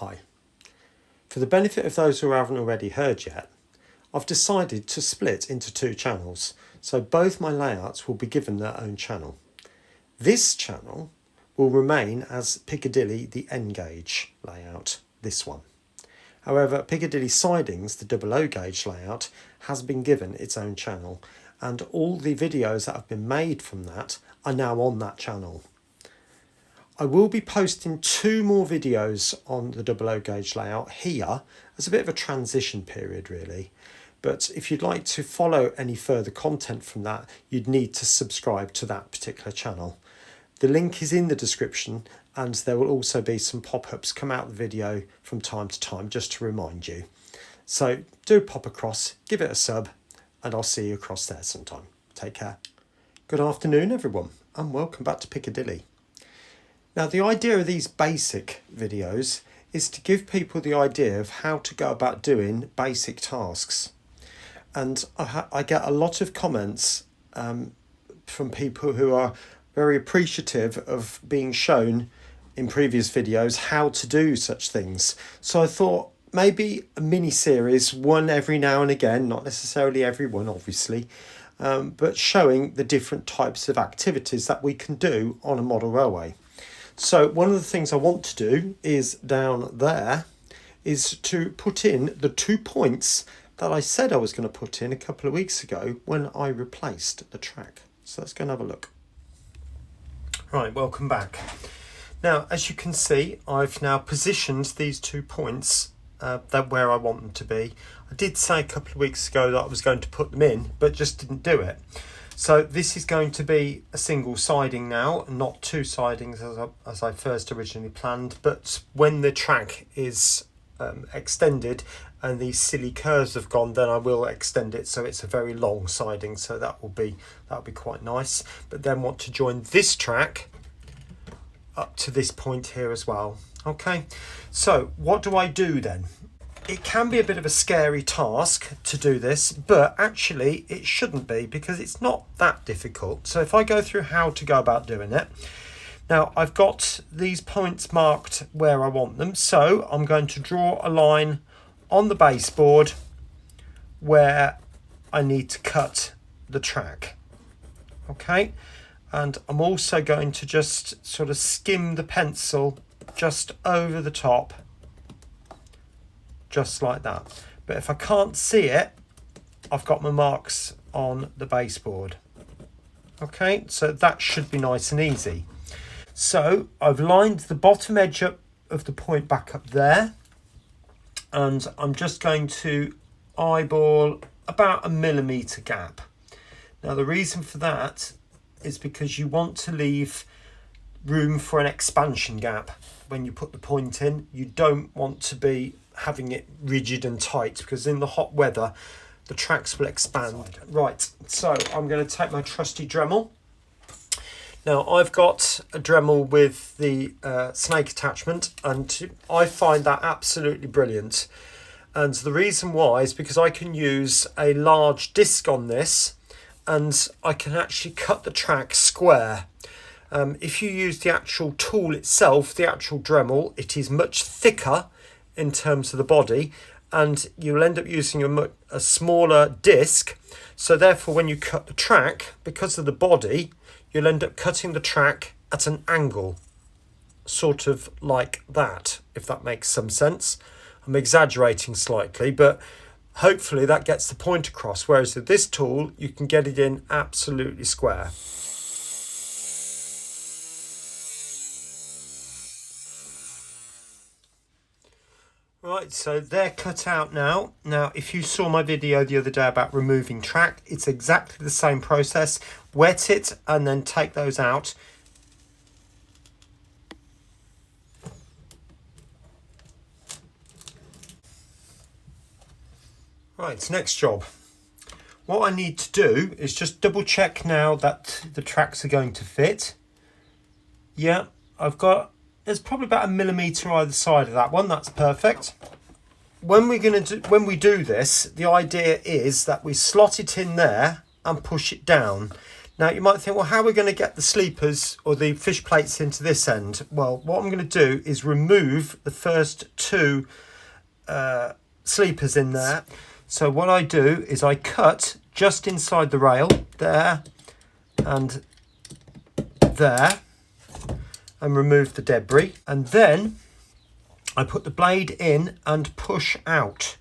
Hi. For the benefit of those who haven't already heard yet, I've decided to split into two channels, so both my layouts will be given their own channel. This channel will remain as Piccadilly the N-gauge layout, this one. However, Piccadilly Sidings, the 00 gauge layout, has been given its own channel, and all the videos that have been made from that are now on that channel. I will be posting 2 more videos on the 00 gauge layout here as a bit of a transition period really. But if you'd like to follow any further content from that, you'd need to subscribe to that particular channel. The link is in the description, and there will also be some pop-ups come out of the video from time to time just to remind you. So do pop across, give it a sub, and I'll see you across there sometime. Take care. Good afternoon everyone, and welcome back to Piccadilly. Now, the idea of these basic videos is to give people the idea of how to go about doing basic tasks. And I get a lot of comments from people who are very appreciative of being shown in previous videos how to do such things. So I thought maybe a mini series, one every now and again, not necessarily every one obviously, but showing the different types of activities that we can do on a model railway. So one of the things I want to do is down there is to put in the 2 points that I said I was going to put in a couple of weeks ago when I replaced the track. So let's go and have a look. Right, welcome back. Now, as you can see, I've now positioned these 2 points where I want them to be. I did say a couple of weeks ago that I was going to put them in, but just didn't do it. So this is going to be a single siding now, and not 2 sidings as I first originally planned. But when the track is extended and these silly curves have gone, then I will extend it so it's a very long siding. So that'll be quite nice. But then want to join this track up to this point here as well. Okay, so what do I do then? It can be a bit of a scary task to do this, but actually it shouldn't be because it's not that difficult. So if I go through how to go about doing it, now I've got these points marked where I want them. So I'm going to draw a line on the baseboard where I need to cut the track. Okay, and I'm also going to just sort of skim the pencil just over the top, just like that. But if I can't see it, I've got my marks on the baseboard. Okay, so that should be nice and easy. So I've lined the bottom edge up of the point back up there, and I'm just going to eyeball about 1 millimetre gap. Now the reason for that is because you want to leave room for an expansion gap when you put the point in. You don't want to be having it rigid and tight, because in the hot weather the tracks will expand. Right, so I'm going to take my trusty dremel. Now I've got a dremel with the snake attachment, and I find that absolutely brilliant. And the reason why is because I can use a large disc on this, and I can actually cut the track square. If you use the actual tool itself, the actual dremel, it is much thicker in terms of the body, and you'll end up using a smaller disc. So therefore when you cut the track, because of the body, you'll end up cutting the track at an angle, sort of like that, if that makes some sense. I'm exaggerating slightly, but hopefully that gets the point across, whereas with this tool you can get it in absolutely square. Right, so they're cut out now. Now, if you saw my video the other day about removing track, it's exactly the same process. Wet it and then take those out. Right, next job. What I need to do is just double check now that the tracks are going to fit. Yeah, there's probably about 1 millimetre either side of that one. That's perfect. When we do this, the idea is that we slot it in there and push it down. Now you might think, well, how are we going to get the sleepers or the fish plates into this end? Well, what I'm going to do is remove the first two sleepers in there. So what I do is I cut just inside the rail, there and there, and remove the debris. And then I put the blade in and push out,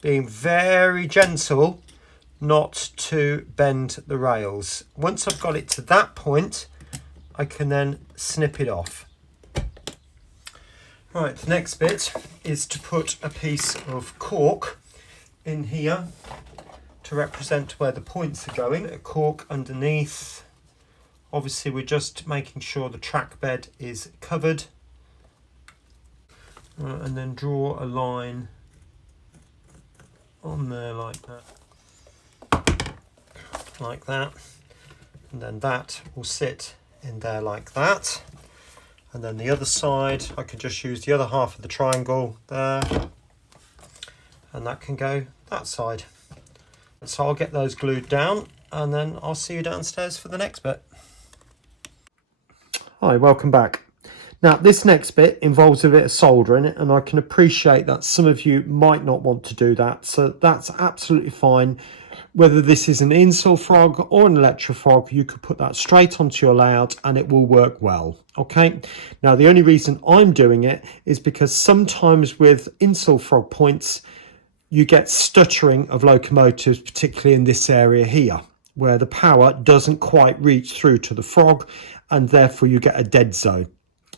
being very gentle not to bend the rails. Once I've got it to that point, I can then snip it off. Right, the next bit is to put a piece of cork in here to represent where the points are going. A cork underneath. Obviously we're just making sure the track bed is covered. And then draw a line on there like that. Like that, and then that will sit in there like that, and then the other side I can just use the other half of the triangle there, and that can go that side. So I'll get those glued down and then I'll see you downstairs for the next bit. Hi, welcome back. Now this next bit involves a bit of soldering, and I can appreciate that some of you might not want to do that, so that's absolutely fine. Whether this is an install frog or an electric frog, you could put that straight onto your layout and it will work well. Okay, now the only reason I'm doing it is because sometimes with install frog points you get stuttering of locomotives, particularly in this area here where the power doesn't quite reach through to the frog, and therefore you get a dead zone.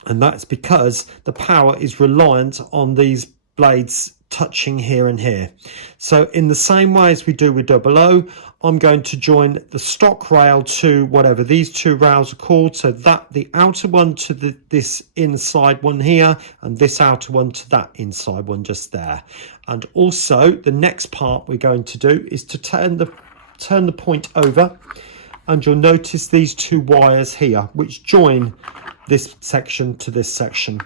And that's because the power is reliant on these blades touching here and here. So in the same way as we do with 00, I'm going to join the stock rail to whatever these two rails are called, so that the outer one to this inside one here, and this outer one to that inside one just there. And also the next part we're going to do is to turn the point over, and you'll notice these two wires here which join this section to this section.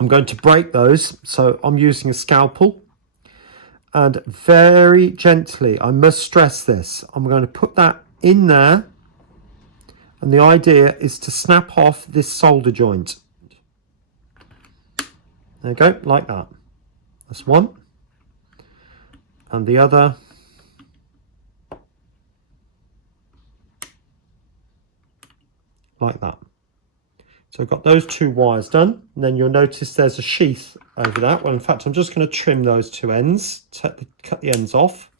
I'm going to break those, so I'm using a scalpel, and very gently, I must stress this, I'm going to put that in there, and the idea is to snap off this solder joint. There you go, like that. That's one, and the other like that. So I've got those two wires done, and then you'll notice there's a sheath over that. Well, in fact, I'm just going to trim those two ends, cut the ends off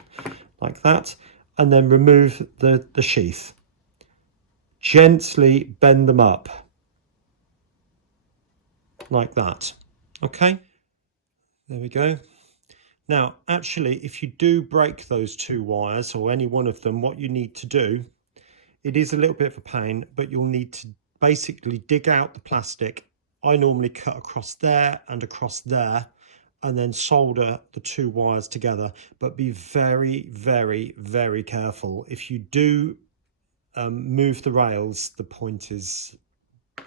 like that, and then remove the sheath. Gently bend them up like that. Okay, there we go. Now, actually, if you do break those two wires or any one of them, what you need to do, it is a little bit of a pain, but you'll need to basically dig out the plastic. I normally cut across there and across there, and then solder the two wires together, but be very, very, very careful. If you do move the rails, the pointers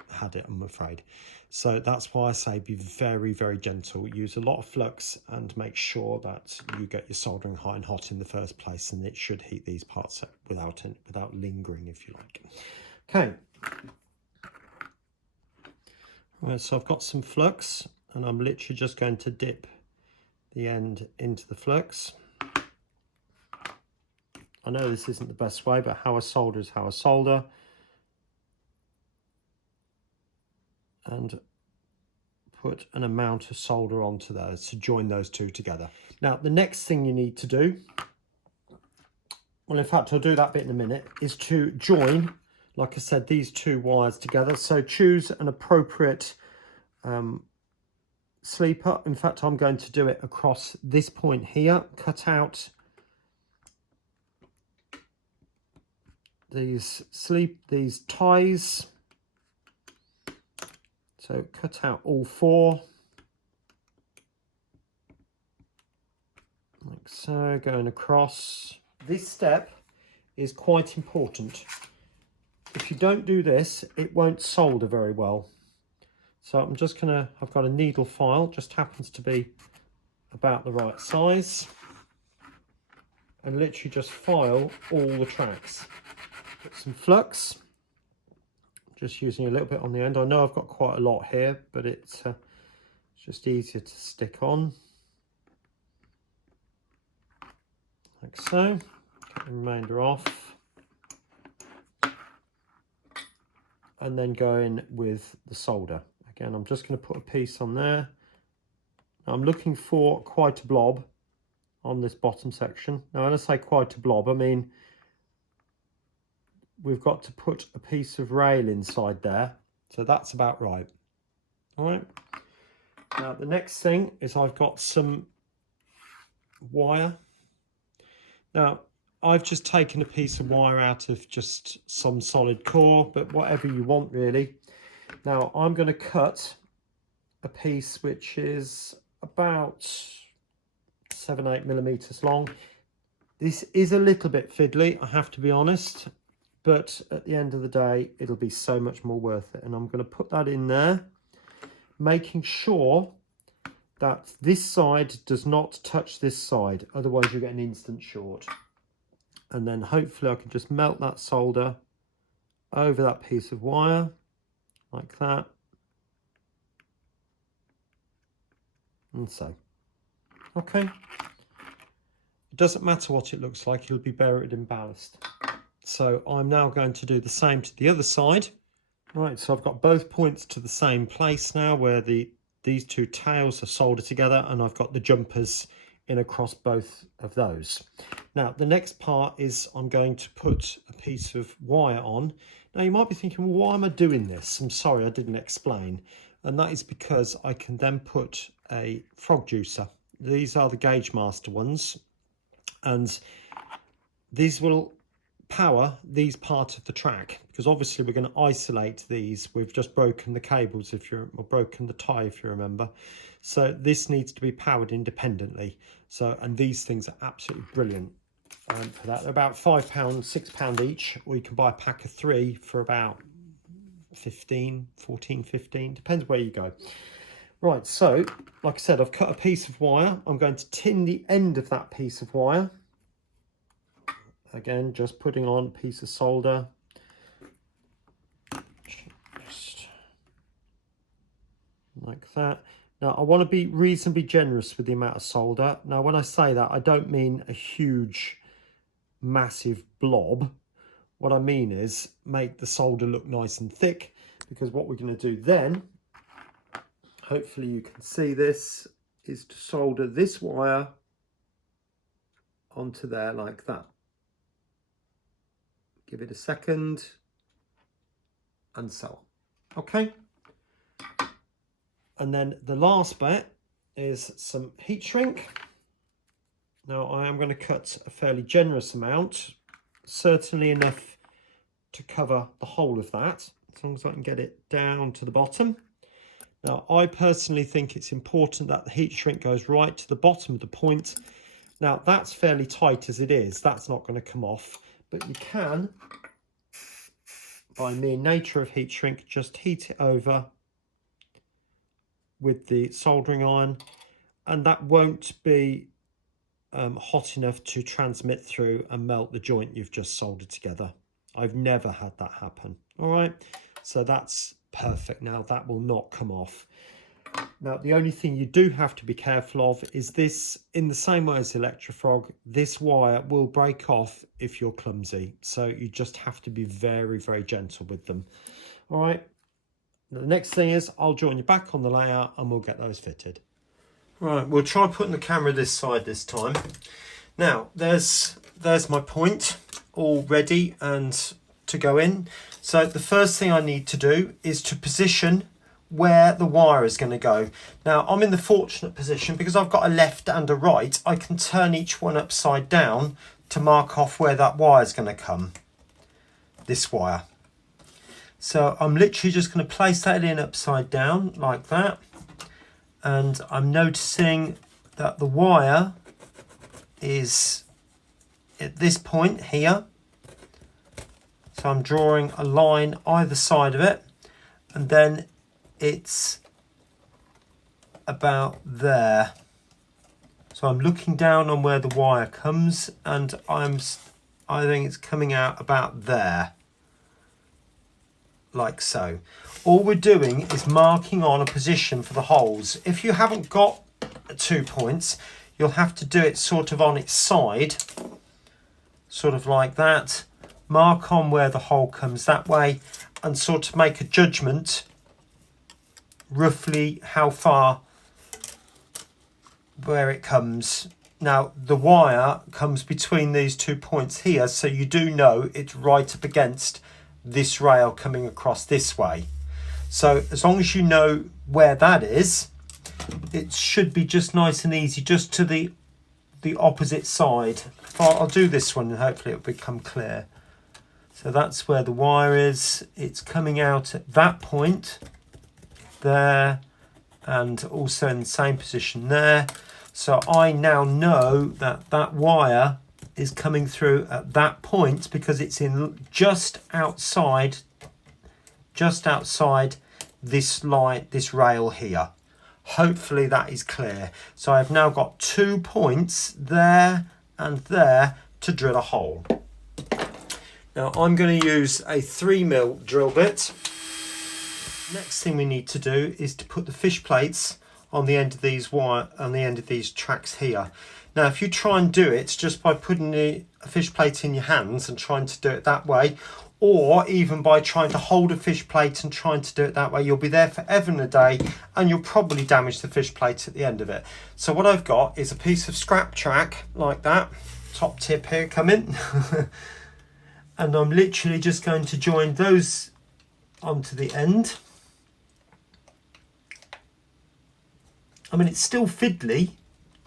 had it, I'm afraid. So that's why I say be very, very gentle. Use a lot of flux and make sure that you get your soldering high and hot in the first place, and it should heat these parts up without lingering, if you like. Okay. Right, so I've got some flux, and I'm literally just going to dip the end into the flux. I know this isn't the best way, but how I solder is how I solder. And put an amount of solder onto those to join those two together. Now, the next thing you need to do, well, in fact, I'll do that bit in a minute, is to join, like I said, these two wires together. So choose an appropriate sleeper. In fact, I'm going to do it across this point here. Cut out these ties. So cut out all four, like so, going across. This step is quite important. If you don't do this, it won't solder very well. So I'm just gonna, I've got a needle file, just happens to be about the right size, and literally just file all the tracks. Put some flux. Just using a little bit on the end. I know I've got quite a lot here, but it's just easier to stick on. Like so. Get the remainder off. And then go in with the solder. Again, I'm just going to put a piece on there. I'm looking for quite a blob on this bottom section. Now, when I say quite a blob, I mean we've got to put a piece of rail inside there. So that's about right. All right. Now, the next thing is I've got some wire. Now, I've just taken a piece of wire out of just some solid core, but whatever you want really. Now, I'm going to cut a piece which is about 7-8 millimeters long. This is a little bit fiddly, I have to be honest, but at the end of the day, it'll be so much more worth it. And I'm going to put that in there, making sure that this side does not touch this side, otherwise you get an instant short. And then hopefully I can just melt that solder over that piece of wire, like that. And so, okay. It doesn't matter what it looks like, it'll be buried in ballast. So I'm now going to do the same to the other side. Right, so I've got both points to the same place now where these two tails are soldered together, and I've got the jumpers in across both of those. Now, the next part is I'm going to put a piece of wire on. Now, you might be thinking, well, why am I doing this? I'm sorry, I didn't explain. And that is because I can then put a frog juicer. These are the Gauge Master ones, and these will power these parts of the track, because obviously we're going to isolate these. We've just broken the cables, or broken the tie, if you remember. So this needs to be powered independently. So, and these things are absolutely brilliant for that. They're about £5, £6 each, or you can buy a pack of 3 for about 14, 15, depends where you go. Right, so like I said, I've cut a piece of wire. I'm going to tin the end of that piece of wire. Again, just putting on a piece of solder. Just like that. Now, I want to be reasonably generous with the amount of solder. Now, when I say that, I don't mean a huge, massive blob. What I mean is make the solder look nice and thick, because what we're going to do then, hopefully you can see this, is to solder this wire onto there like that. Give it a second, and so on. Okay. And then the last bit is some heat shrink. Now I am going to cut a fairly generous amount, certainly enough to cover the whole of that, as long as I can get it down to the bottom. Now I personally think it's important that the heat shrink goes right to the bottom of the point. Now that's fairly tight as it is, that's not going to come off, but you can, by mere nature of heat shrink, just heat it over with the soldering iron, and that won't be hot enough to transmit through and melt the joint you've just soldered together. I've never had that happen. All right, so that's perfect. Now that will not come off. Now the only thing you do have to be careful of is this, in the same way as Electrofrog, this wire will break off if you're clumsy, so you just have to be very, very gentle with them. All right, the next thing is I'll join you back on the layout and we'll get those fitted. Right, we'll try putting the camera this side this time. Now there's my point all ready and to go in. So the first thing I need to do is to position where the wire is going to go. Now I'm in the fortunate position, because I've got a left and a right, I can turn each one upside down to mark off where that wire is going to come, this wire. So I'm literally just going to place that in upside down like that, and I'm noticing that the wire is at this point here. So I'm drawing a line either side of it, and then it's about there. So I'm looking down on where the wire comes, and I'm I think it's coming out about there, like so. All we're doing is marking on a position for the holes. If you haven't got 2 points, you'll have to do it sort of on its side, sort of like that. Mark on where the hole comes that way and sort of make a judgment roughly how far where it comes. Now the wire comes between these 2 points here, so you do know it's right up against this rail coming across this way. So as long as you know where that is, it should be just nice and easy, just to the opposite side. I'll do this one and hopefully it'll become clear. So that's where the wire is. It's coming out at that point there, and also in the same position there. So I now know that that wire is coming through at that point because it's in just outside this line, this rail here. Hopefully that is clear. So I've now got 2 points there and there to drill a hole. Now I'm going to use a 3mm drill bit. Next thing we need to do is to put the fish plates on the end of these tracks here. Now if you try and do it just by putting a fish plate in your hands and trying to do it that way, or even by trying to hold a fish plate and trying to do it that way, you'll be there forever and a day and you'll probably damage the fish plate at the end of it. So what I've got is a piece of scrap track like that, top tip here coming, and I'm literally just going to join those onto the end. I mean, it's still fiddly,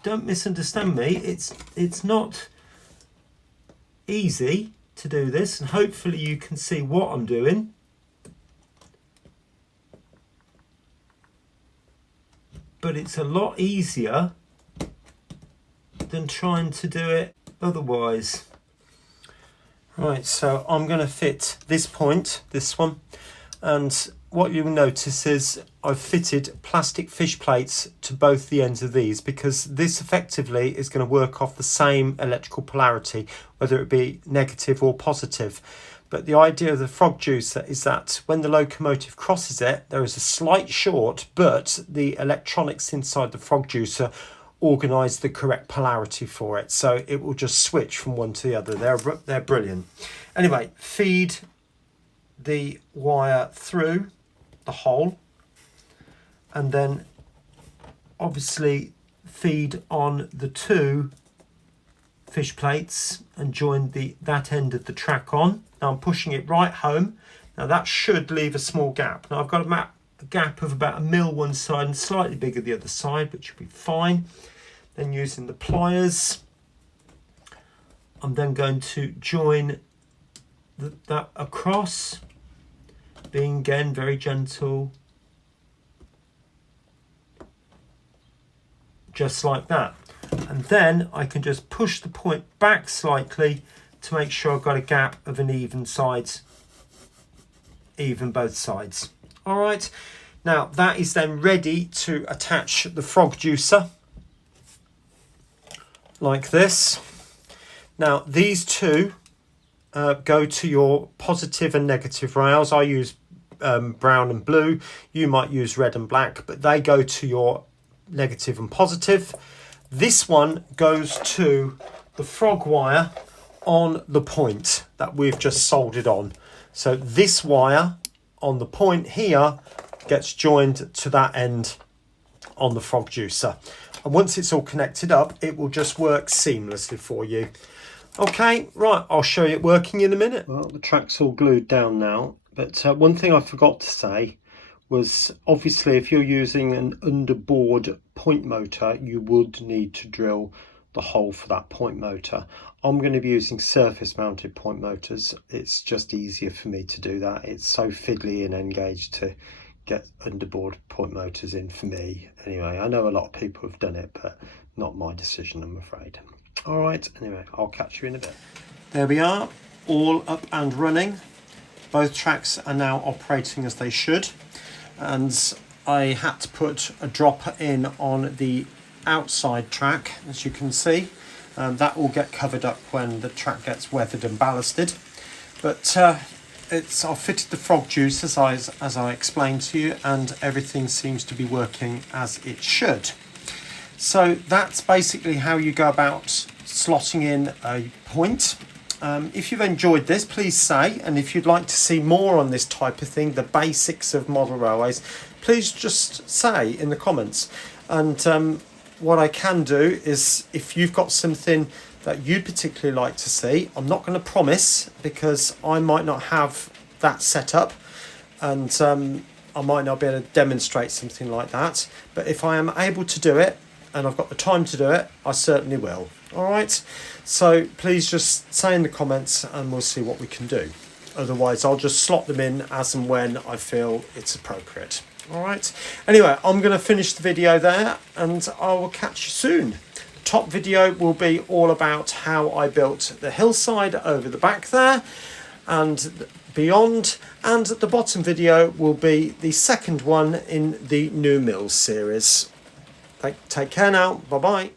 don't misunderstand me, it's not easy to do this, and hopefully you can see what I'm doing. But it's a lot easier than trying to do it otherwise. Right, so I'm going to fit this point, this one, and what you'll notice is I've fitted plastic fish plates to both the ends of these, because this effectively is going to work off the same electrical polarity, whether it be negative or positive. But the idea of the frog juicer is that when the locomotive crosses it, there is a slight short, but the electronics inside the frog juicer organise the correct polarity for it, so it will just switch from one to the other. They're brilliant. Anyway, feed the wire through the hole, and then obviously feed on the 2 fish plates and join that end of the track on. Now I'm pushing it right home. Now that should leave a small gap. Now I've got a gap of about 1 mil one side and slightly bigger the other side, which should be fine. Then using the pliers, I'm then going to join that across, being again very gentle, just like that. And then I can just push the point back slightly to make sure I've got a gap of an even both sides. All right, now that is then ready to attach the frog juicer like this. Now these 2 go to your positive and negative rails. I use brown and blue, you might use red and black, but they go to your negative and positive. This one goes to the frog wire on the point that we've just soldered on. So this wire on the point here gets joined to that end on the frog juicer, and once it's all connected up, it will just work seamlessly for you. Okay, right, I'll show you it working in a minute. Well, the track's all glued down now, but one thing I forgot to say was, obviously if you're using an underboard point motor, you would need to drill the hole for that point motor. I'm going to be using surface mounted point motors. It's just easier for me to do that. It's so fiddly and engaged to get underboard point motors in for me. Anyway, I know a lot of people have done it, but not my decision, I'm afraid. All right, anyway, I'll catch you in a bit. There we are, all up and running. Both tracks are now operating as they should, and I had to put a dropper in on the outside track, as you can see, That will get covered up when the track gets weathered and ballasted. But I've fitted the frog juice as I explained to you, and everything seems to be working as it should. So that's basically how you go about slotting in a point. If you've enjoyed this, please say, and if you'd like to see more on this type of thing, the basics of model railways, please just say in the comments. And what I can do is, if you've got something that you'd particularly like to see, I'm not going to promise, because I might not have that set up, and I might not be able to demonstrate something like that. But if I am able to do it, and I've got the time to do it, I certainly will. All right, so please just say in the comments and we'll see what we can do. Otherwise, I'll just slot them in as and when I feel it's appropriate. All right, anyway, I'm going to finish the video there, and I will catch you soon. The top video will be all about how I built the hillside over the back there and beyond, and the bottom video will be the second one in the New Mills series. Take care now. Bye bye.